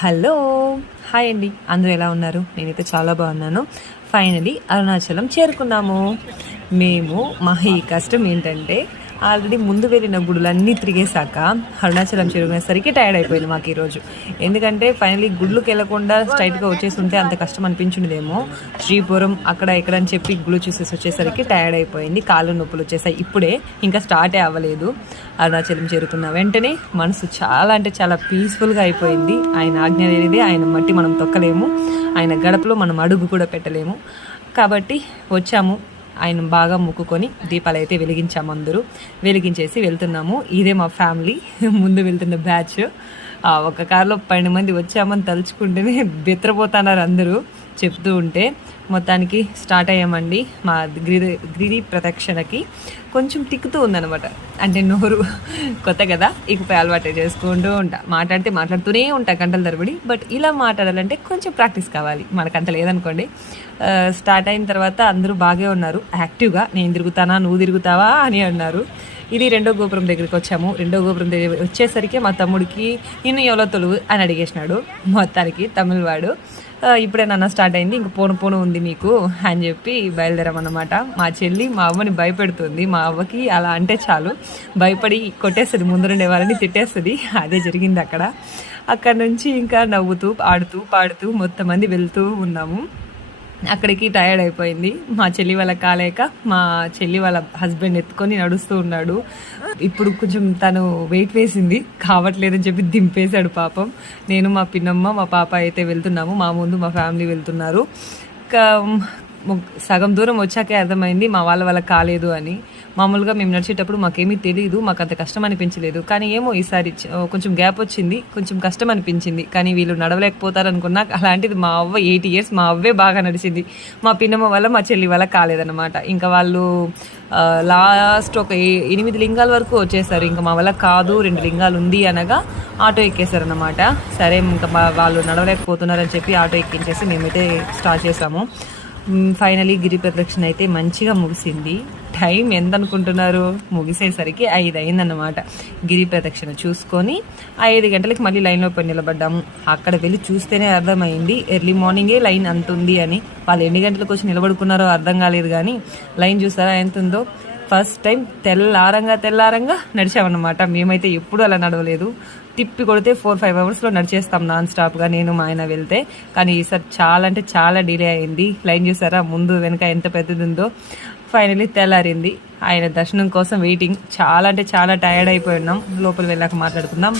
Hello, hi అండి. అందరూ ఎలా ఉన్నారు? నేనైతే చాలా బాగున్నాను. ఫైనలీ అరుణాచలం చేరుకున్నాము. మేము మా ఈ కష్టం ఏంటంటే ఆల్రెడీ ముందు వెళ్ళిన గుడులన్నీ తిరిగేశాక అరుణాచలం చేరుకునేసరికి టైర్డ్ అయిపోయింది మాకు ఈరోజు. ఎందుకంటే ఫైనలీ గుళ్ళకి వెళ్ళకుండా స్ట్రైట్గా వచ్చేసి ఉంటే అంత కష్టం అనిపించిండేమో. శ్రీపురం అక్కడ ఇక్కడ అని చెప్పి గుళ్ళు చూసేసి వచ్చేసరికి టైర్డ్ అయిపోయింది, కాళ్ళు నొప్పులు వచ్చేసాయి. ఇప్పుడే ఇంకా స్టార్టే అవ్వలేదు. అరుణాచలం చేరుకున్న వెంటనే మనసు చాలా అంటే చాలా పీస్ఫుల్గా అయిపోయింది. ఆయన ఆజ్ఞ లేనిదే ఆయన మట్టి మనం తొక్కలేము, ఆయన గడపలో మనం అడుగు కూడా పెట్టలేము. కాబట్టి వచ్చాము, ఆయన బాగా మొక్కుకొని దీపాలు అయితే వెలిగించాము. అందరూ వెలిగించేసి వెళ్తున్నాము. ఇదే మా ఫ్యామిలీ ముందు వెళ్తున్న బ్యాచ్. ఒక కారులో 12 మంది వచ్చామని తలుచుకుంటేనే బెత్తరపోతున్నారు అందరూ చెప్తూ ఉంటే. మొత్తానికి స్టార్ట్ అయ్యామండి. మా గిరి ప్రదక్షిణకి కొంచెం తిక్కుతూ ఉందనమాట. అంటే నోరు కొత్త కదా, ఇకపై అలవాటు చేసుకుంటూ ఉంటా. మాట్లాడుతూనే ఉంటా గంటల తరబడి. బట్ ఇలా మాట్లాడాలంటే కొంచెం ప్రాక్టీస్ కావాలి, మనకంత లేదనుకోండి. స్టార్ట్ అయిన తర్వాత అందరూ బాగా ఉన్నారు యాక్టివ్గా. నేను తిరుగుతానా, నువ్వు తిరుగుతావా అని అన్నారు. ఇది రెండో గోపురం దగ్గరికి వచ్చాము. రెండో గోపురం దగ్గర వచ్చేసరికి మా తమ్ముడికి నిన్ను ఎవరో తొలువు అని అడిగేసినాడు. మొత్తానికి తమిళ వాడు. ఇప్పుడే నాన్న స్టార్ట్ అయింది, ఇంక పోను ఉంది మీకు అని చెప్పి బయలుదేరామన్నమాట. మా చెల్లి మా అవ్వని భయపెడుతుంది. మా అవ్వకి అలా అంటే చాలు, భయపడి కొట్టేస్తుంది, ముందరుండే వాళ్ళని తిట్టేస్తుంది. అదే జరిగింది అక్కడ నుంచి ఇంకా నవ్వుతూ ఆడుతూ పాడుతూ మొత్తం మంది వెళ్తూ ఉన్నాము. అక్కడికి టయర్డ్ అయిపోయింది. మా చెల్లి వాళ్ళ కాలేక మా చెల్లి వాళ్ళ హస్బెండ్ ఎత్తుకొని నడుస్తూ ఉన్నాడు. ఇప్పుడు కొంచెం తను వెయిట్ వేసింది, కావట్లేదని చెప్పి దింపేశాడు పాపం. నేను మా పిన్నమ్మ మా పాప అయితే వెళ్తున్నాము. మా ముందు మా ఫ్యామిలీ వెళ్తున్నారు. సగం దూరం వచ్చాకే అర్థమైంది మా వాళ్ళ కాలేదు అని. మామూలుగా మేము నడిచేటప్పుడు మాకేమీ తెలియదు, మాకు అంత కష్టం అనిపించలేదు. కానీ ఏమో ఈసారి కొంచెం గ్యాప్ వచ్చింది, కొంచెం కష్టం అనిపించింది. కానీ వీళ్ళు నడవలేకపోతారు అనుకున్నా. అలాంటిది మా అవ్వ 80 years మా అవ్వే బాగా నడిచింది. మా పిన్నమ్మ వల్ల మా చెల్లి వల్ల కాలేదన్నమాట. ఇంకా వాళ్ళు లాస్ట్ ఒక 8 లింగాల వరకు వచ్చేసారు. ఇంకా మా వల్ల కాదు, 2 లింగాలు ఉంది అనగా ఆటో ఎక్కేశారనమాట. సరే ఇంకా వాళ్ళు నడవలేకపోతున్నారని చెప్పి ఆటో ఎక్కించేసి మేమైతే స్టార్ట్ చేసాము. ఫైనలీ గిరి ప్రదక్షిణ అయితే మంచిగా ముగిసింది. టైం ఎంత అనుకుంటున్నారు? ముగిసేసరికి 5 అయిందన్నమాట. గిరి ప్రదక్షిణ చూసుకొని 5 గంటలకి మళ్ళీ లైన్లో పోయి నిలబడ్డాము. అక్కడ వెళ్ళి చూస్తేనే అర్థమైంది ఎర్లీ మార్నింగే లైన్ అంత ఉంది అని. వాళ్ళు ఎన్ని గంటలకు వచ్చి నిలబడుకున్నారో అర్థం కాలేదు, కానీ లైన్ చూసారా ఎంత ఉందో. ఫస్ట్ టైం తెల్లారంగా నడిచామన్నమాట. మేమైతే ఎప్పుడు అలా నడవలేదు. తిప్పి కొడితే 4-5 అవర్స్లో నడిచేస్తాం నాన్ స్టాప్గా, నేను మా ఆయన వెళ్తే. కానీ ఈసారి చాలా అంటే చాలా డిలే అయింది. లైన్ చూసారా ముందు వెనక ఎంత పెద్దది ఉందో. ఫైనలీ తెల్లారింది. ఆయన దర్శనం కోసం వెయిటింగ్. చాలా అంటే చాలా టైర్డ్ అయిపోయి ఉన్నాం. లోపల వెళ్ళాక మాట్లాడుకుందాం.